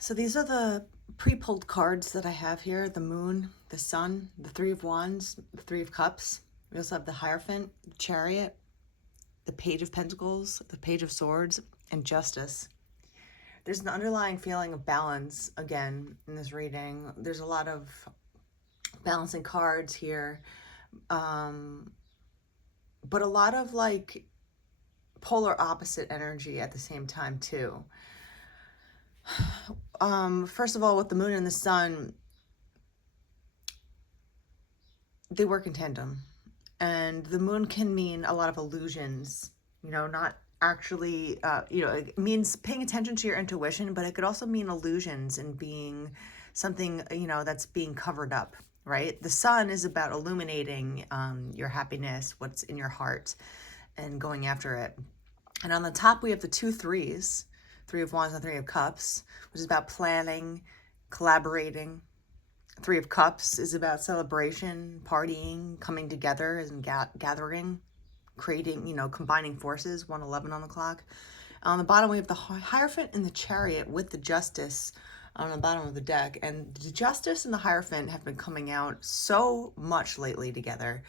So these are the pre-pulled cards that I have here. The Moon, the Sun, the Three of Wands, the Three of Cups. We also have the Hierophant, the Chariot, the Page of Pentacles, the Page of Swords, and Justice. There's an underlying feeling of balance, again, in this reading. There's a lot of balancing cards here. But a lot of like polar opposite energy at the same time too. First of all, with the Moon and the Sun, they work in tandem. And the Moon can mean a lot of illusions, not actually, it means paying attention to your intuition, but it could also mean illusions and being something, that's being covered up, right? The Sun is about illuminating your happiness, what's in your heart, and going after it. And on the top, we have the two threes, Three of Wands and Three of Cups, which is about planning, collaborating. Three of Cups is about celebration, partying, coming together and gathering, creating, combining forces, 111 on the clock. On the bottom, we have the Hierophant and the Chariot with the Justice on the bottom of the deck. And the Justice and the Hierophant have been coming out so much lately together.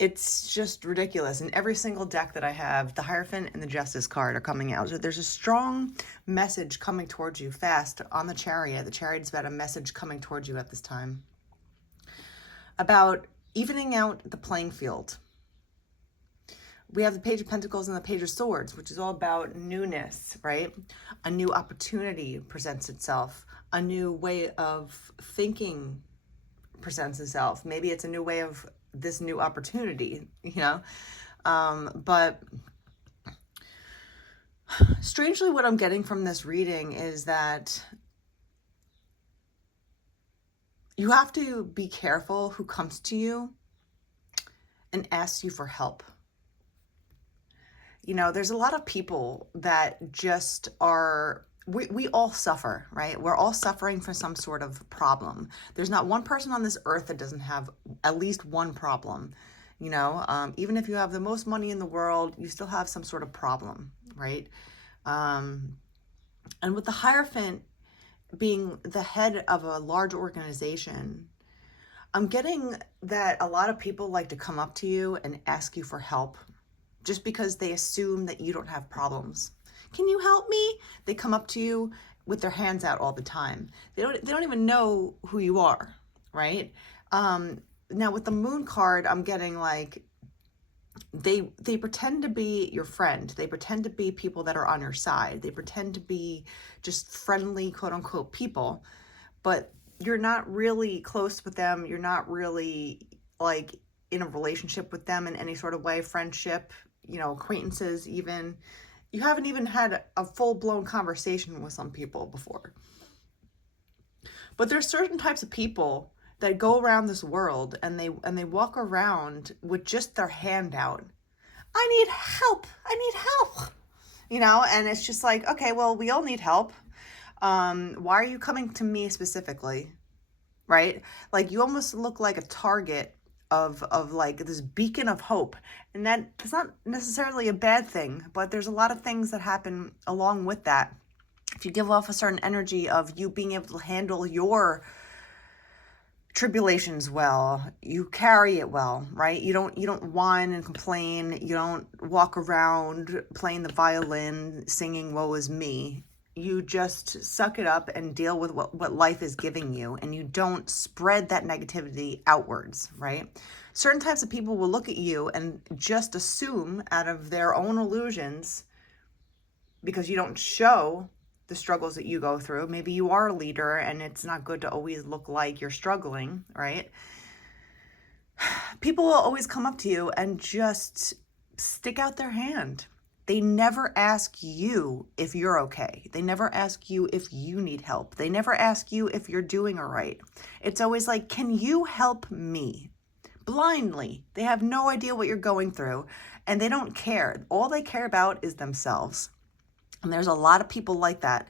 It's just ridiculous. In every single deck that I have, the Hierophant and the Justice card are coming out. So there's a strong message coming towards you fast on the Chariot. The Chariot's about a message coming towards you at this time. About evening out the playing field. We have the Page of Pentacles and the Page of Swords, which is all about newness, right? A new opportunity presents itself. A new way of thinking presents itself. Maybe it's a new way of this new opportunity, but strangely what I'm getting from this reading is that you have to be careful who comes to you and asks you for help. There's a lot of people that just are, we all suffer, right? We're all suffering from some sort of problem. There's not one person on this earth that doesn't have at least one problem. Even if you have the most money in the world, you still have some sort of problem, right? And with the Hierophant being the head of a large organization, I'm getting that a lot of people like to come up to you and ask you for help just because they assume that you don't have problems. Can you help me? They come up to you with their hands out all the time. They don't even know who you are, right? Now with the Moon card, I'm getting like they pretend to be your friend. They pretend to be people that are on your side. They pretend to be just friendly, quote unquote, people, but you're not really close with them. You're not really like in a relationship with them in any sort of way, friendship, acquaintances even. You haven't even had a full-blown conversation with some people before. But there's certain types of people that go around this world and they walk around with just their hand out. I need help. I need help. And it's just like, okay, well, we all need help. Why are you coming to me specifically? Right? Like you almost look like a target of like this beacon of hope. And that's not necessarily a bad thing, but there's a lot of things that happen along with that. If you give off a certain energy of you being able to handle your tribulations well, you carry it well, right? You don't whine and complain. You don't walk around playing the violin, singing woe is me. You just suck it up and deal with what life is giving you, and you don't spread that negativity outwards, right? Certain types of people will look at you and just assume out of their own illusions, because you don't show the struggles that you go through. Maybe you are a leader and it's not good to always look like you're struggling, right? People will always come up to you and just stick out their hand. They never ask you if you're okay. They never ask you if you need help. They never ask you if you're doing all right. It's always like, can you help me? Blindly. They have no idea what you're going through and they don't care. All they care about is themselves. And there's a lot of people like that.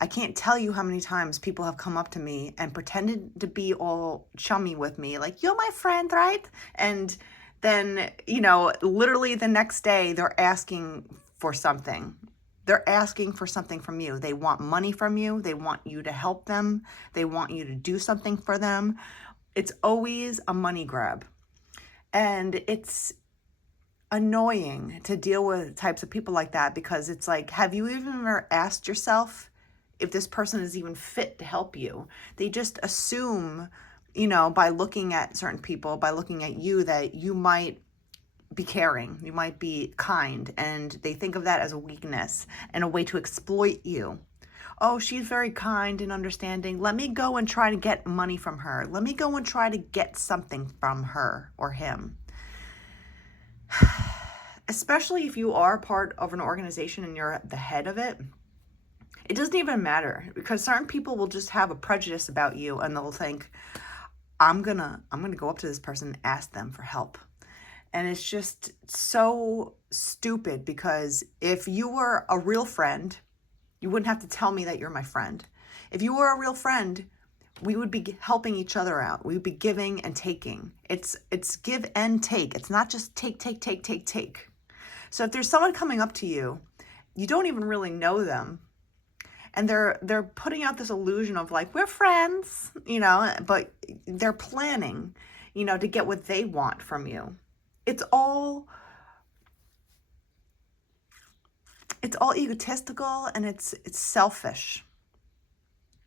I can't tell you how many times people have come up to me and pretended to be all chummy with me, like, you're my friend, right? And then, literally the next day they're asking for something. They're asking for something from you. They want money from you. They want you to help them. They want you to do something for them. It's always a money grab. And it's annoying to deal with types of people like that, because it's like, have you even ever asked yourself if this person is even fit to help you? They just assume, by looking at certain people, by looking at you, that you might be caring, you might be kind, and they think of that as a weakness and a way to exploit you. Oh, she's very kind and understanding. Let me go and try to get money from her. Let me go and try to get something from her or him. Especially if you are part of an organization and you're the head of it, it doesn't even matter, because certain people will just have a prejudice about you, and they'll think, I'm gonna go up to this person and ask them for help. And it's just so stupid, because if you were a real friend, you wouldn't have to tell me that you're my friend. If you were a real friend, we would be helping each other out. We would be giving and taking. It's give and take. It's not just take. So if there's someone coming up to you, you don't even really know them, and they're putting out this illusion of like, we're friends, but they're planning, to get what they want from you. It's all egotistical, and it's selfish.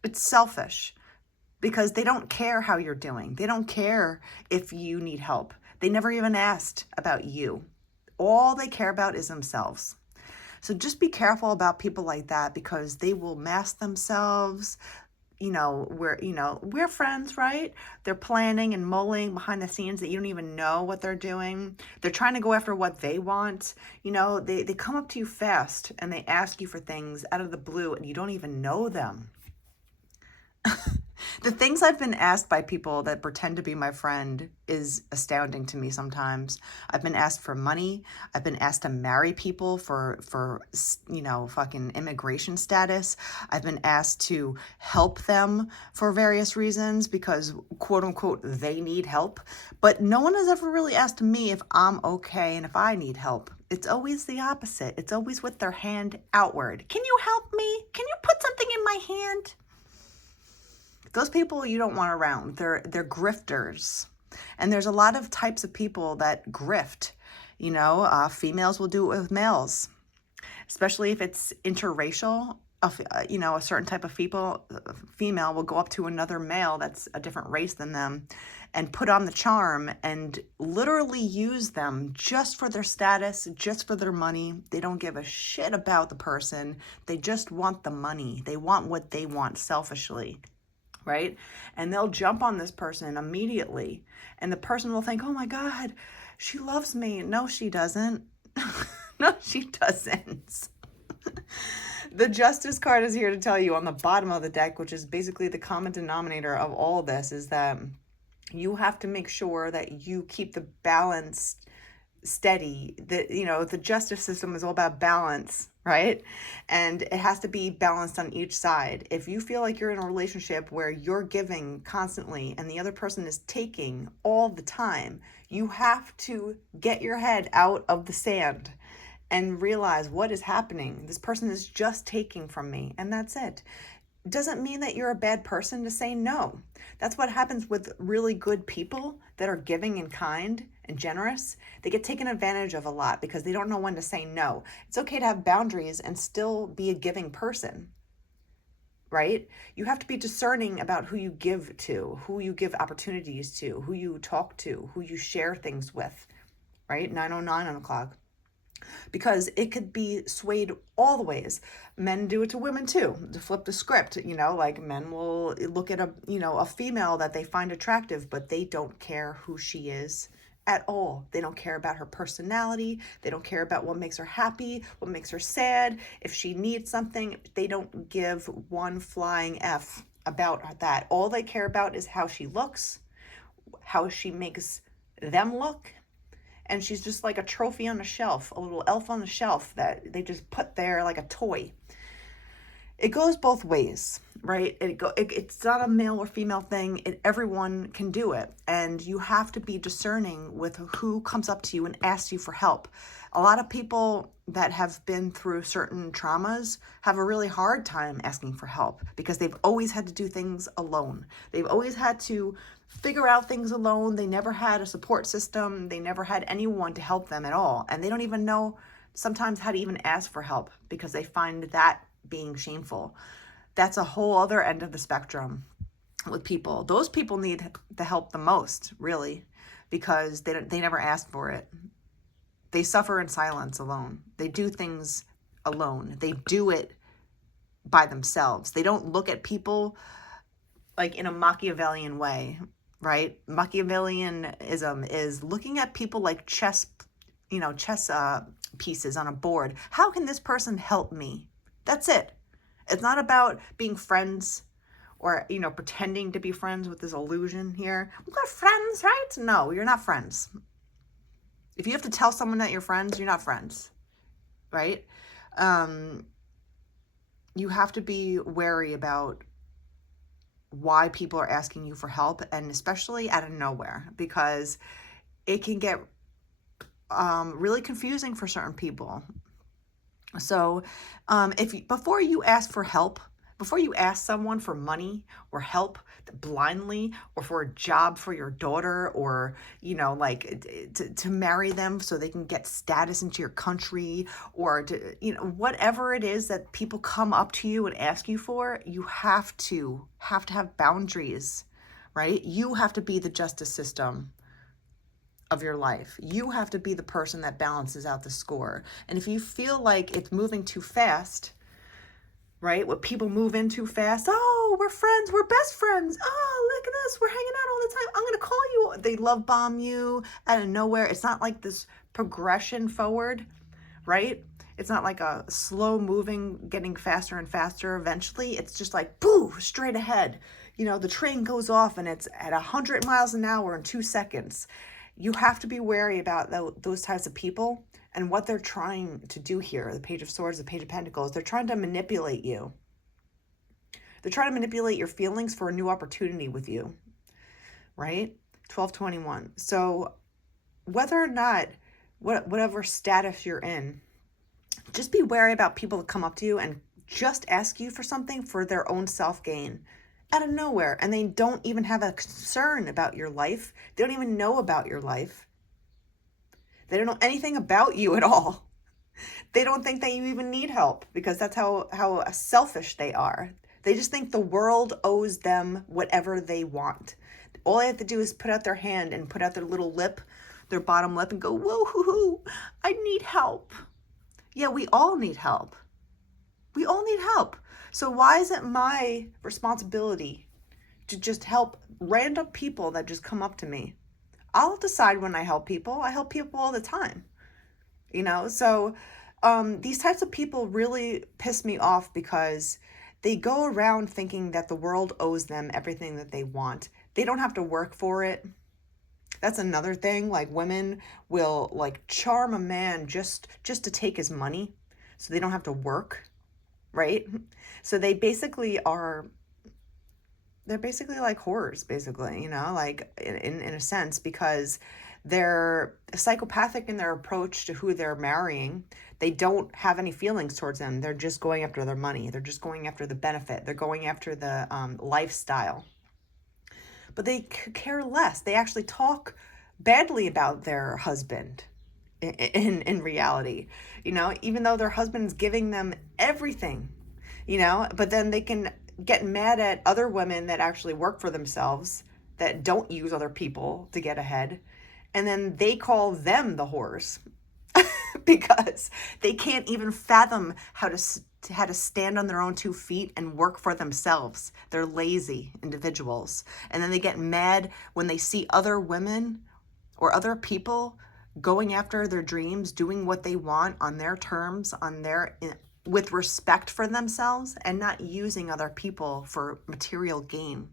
It's selfish, because they don't care how you're doing. They don't care if you need help. They never even asked about you. All they care about is themselves. So just be careful about people like that, because they will mask themselves. We're friends, right? They're planning and mulling behind the scenes that you don't even know what they're doing. They're trying to go after what they want. They come up to you fast, and they ask you for things out of the blue, and you don't even know them. The things I've been asked by people that pretend to be my friend is astounding to me sometimes. I've been asked for money. I've been asked to marry people for fucking immigration status. I've been asked to help them for various reasons because, quote unquote, they need help. But no one has ever really asked me if I'm okay and if I need help. It's always the opposite. It's always with their hand outward. Can you help me? Can you put something in my hand? Those people you don't want around. They're grifters. And there's a lot of types of people that grift. Females will do it with males, especially if it's interracial. A certain type of female will go up to another male that's a different race than them and put on the charm and literally use them just for their status, just for their money. They don't give a shit about the person. They just want the money. They want what they want selfishly. Right? And they'll jump on this person immediately. And the person will think, oh my God, she loves me. No, she doesn't. No, she doesn't. The Justice card is here to tell you on the bottom of the deck, which is basically the common denominator of all this, is that you have to make sure that you keep the balance steady. The justice system is all about balance, right? And it has to be balanced on each side. If you feel like you're in a relationship where you're giving constantly and the other person is taking all the time, you have to get your head out of the sand and realize what is happening. This person is just taking from me, and that's it. Doesn't mean that you're a bad person to say no. That's what happens with really good people that are giving and kind and generous. They get taken advantage of a lot because they don't know when to say no. It's okay to have boundaries and still be a giving person, right? You have to be discerning about who you give to, who you give opportunities to, who you talk to, who you share things with, right? 9:09 on the clock. Because it could be swayed all the ways. Men do it to women too, to flip the script. Like men will look at a female that they find attractive, but they don't care who she is at all. They don't care about her personality. They don't care about what makes her happy, what makes her sad. If she needs something, they don't give one flying F about that. All they care about is how she looks, how she makes them look. And she's just like a trophy on a shelf, a little elf on the shelf that they just put there like a toy. it goes both ways, right? It's not a male or female thing. Everyone can do it. And you have to be discerning with who comes up to you and asks you for help. A lot of people that have been through certain traumas have a really hard time asking for help because they've always had to do things alone. They've always had to figure out things alone. They never had a support system. They never had anyone to help them at all. And they don't even know sometimes how to even ask for help because they find that being shameful. That's a whole other end of the spectrum with people. Those people need the help the most, really, because they never ask for it. They suffer in silence alone. They do things alone. They do it by themselves. They don't look at people like in a Machiavellian way, right? Machiavellianism is looking at people like chess pieces on a board. How can this person help me? That's it. It's not about being friends or, pretending to be friends with this illusion here. We've got friends, right? No, you're not friends. If you have to tell someone that you're friends, you're not friends, right? You have to be wary about why people are asking you for help, and especially out of nowhere, because it can get really confusing for certain people. So before you ask for help, before you ask someone for money or help blindly, or for a job for your daughter, or, to marry them so they can get status into your country, or to, whatever it is that people come up to you and ask you for, you have to have boundaries, right? You have to be the justice system of your life. You have to be the person that balances out the score. And if you feel like it's moving too fast, right? What people move in too fast. Oh, we're friends. We're best friends. Oh, look at this. We're hanging out all the time. I'm going to call you. They love bomb you out of nowhere. It's not like this progression forward, right? It's not like a slow moving, getting faster and faster. Eventually, it's just like, boo, straight ahead. The train goes off and it's at 100 miles an hour in 2 seconds. You have to be wary about those types of people and what they're trying to do here. The Page of Swords, the Page of Pentacles, they're trying to manipulate you. They're trying to manipulate your feelings for a new opportunity with you, right? 1221. So whether or not, whatever status you're in, just be wary about people that come up to you and just ask you for something for their own self-gain out of nowhere. And they don't even have a concern about your life. They don't even know about your life. They don't know anything about you at all. They don't think that you even need help because that's how selfish they are. They just think the world owes them whatever they want. All they have to do is put out their hand and put out their little lip, their bottom lip, and go, whoa, hoo, hoo, I need help. Yeah, we all need help. We all need help. So why is it my responsibility to just help random people that just come up to me? I'll decide when I help people. I help people all the time, So these types of people really piss me off because they go around thinking that the world owes them everything that they want. They don't have to work for it. That's another thing. Like, women will charm a man just to take his money so they don't have to work, right? So they're basically like whores, basically, like in a sense, because they're psychopathic in their approach to who they're marrying. They don't have any feelings towards them. They're just going after their money. They're just going after the benefit. They're going after the lifestyle. But they care less. They actually talk badly about their husband in reality, even though their husband's giving them everything, but then they can get mad at other women that actually work for themselves, that don't use other people to get ahead. And then they call them the whores because they can't even fathom how to stand on their own 2 feet and work for themselves. They're lazy individuals. And then they get mad when they see other women or other people going after their dreams, doing what they want on their terms, with respect for themselves, and not using other people for material gain,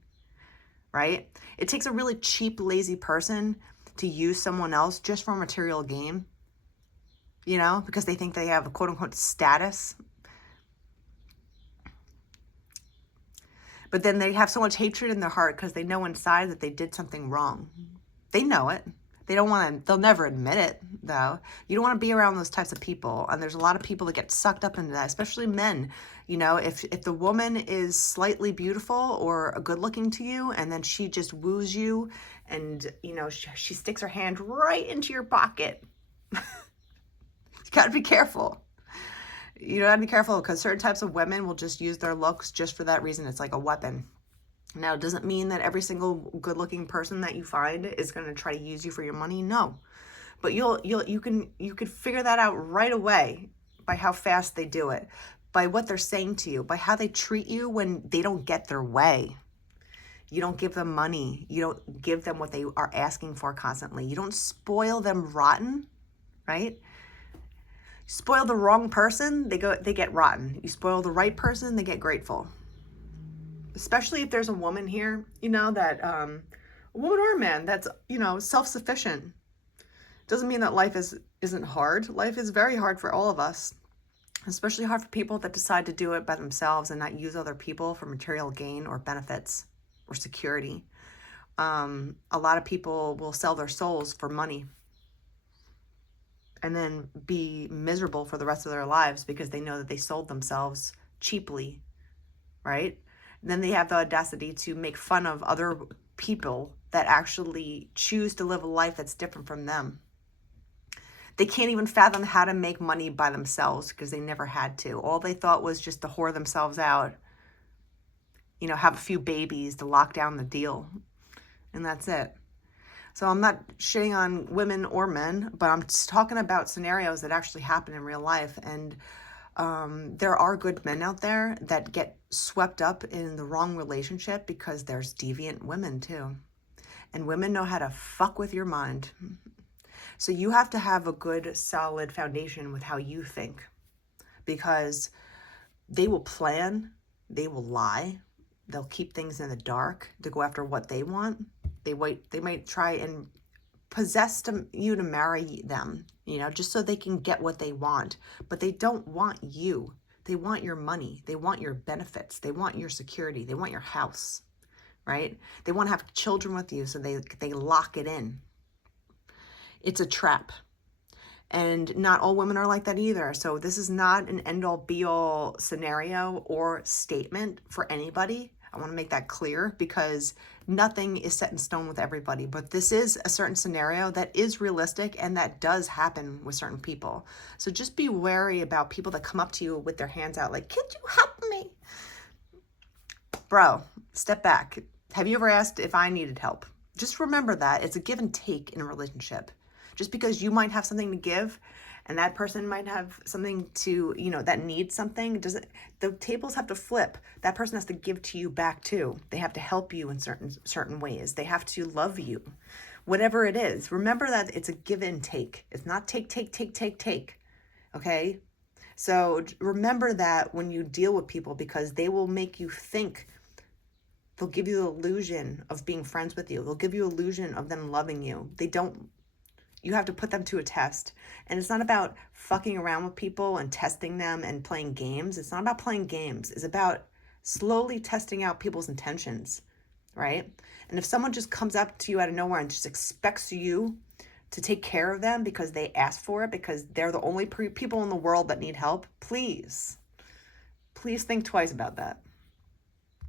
right? It takes a really cheap, lazy person to use someone else just for material gain, because they think they have a quote unquote status. But then they have so much hatred in their heart because they know inside that they did something wrong. They know it. They don't want to, they'll never admit it, though. You don't want to be around those types of people. And there's a lot of people that get sucked up into that, especially men. You know, if the woman is slightly beautiful or good looking to you, and then she just woos you and, you know, she sticks her hand right into your pocket, you got to be careful. You got to be careful because certain types of women will just use their looks just for that reason. It's like a weapon. Now, it doesn't mean that every single good-looking person that you find is going to try to use you for your money. No, but you could figure that out right away by how fast they do it, by what they're saying to you, by how they treat you when they don't get their way. You don't give them money. You don't give them what they are asking for constantly. You don't spoil them rotten, right? Spoil the wrong person, they get rotten. You spoil the right person, they get grateful. Especially if there's a woman here, you know, that a woman or a man that's, you know, self-sufficient. Doesn't mean that life isn't hard. Life is very hard for all of us, especially hard for people that decide to do it by themselves and not use other people for material gain or benefits or security. A lot of people will sell their souls for money and then be miserable for the rest of their lives because they know that they sold themselves cheaply, right? Then they have the audacity to make fun of other people that actually choose to live a life that's different from them. They can't even fathom how to make money by themselves because they never had to. All they thought was just to whore themselves out, you know, have a few babies to lock down the deal. And that's it. So I'm not shitting on women or men, but I'm just talking about scenarios that actually happen in real life. And there are good men out there that get swept up in the wrong relationship because there's deviant women too. And women know how to fuck with your mind. So you have to have a good, solid foundation with how you think, because they will plan, they will lie, they'll keep things in the dark to go after what they want. They might try and possess you to marry them, you know, just so they can get what they want. But they don't want you. They want your money. They want your benefits. They want your security. They want your house, right? They want to have children with you, so they lock it in. It's a trap. And not all women are like that either. So this is not an end-all be-all scenario or statement for anybody. I want to make that clear because nothing is set in stone with everybody. But this is a certain scenario that is realistic and that does happen with certain people. So just be wary about people that come up to you with their hands out like, "Could you help me?" Bro, step back. Have you ever asked if I needed help? Just remember that it's a give and take in a relationship. Just because you might have something to give and that person might have something to, you know, that needs something, the tables have to flip. That person has to give to you back too. They have to help you in certain ways. They have to love you. Whatever it is, remember that it's a give and take. It's not take. Okay? So remember that when you deal with people, because they will make you think. They'll give you the illusion of being friends with you. They'll give you illusion of them loving you. You have to put them to a test. And it's not about fucking around with people and testing them and playing games. It's not about playing games. It's about slowly testing out people's intentions, right? And if someone just comes up to you out of nowhere and just expects you to take care of them because they asked for it, because they're the only people in the world that need help, please think twice about that.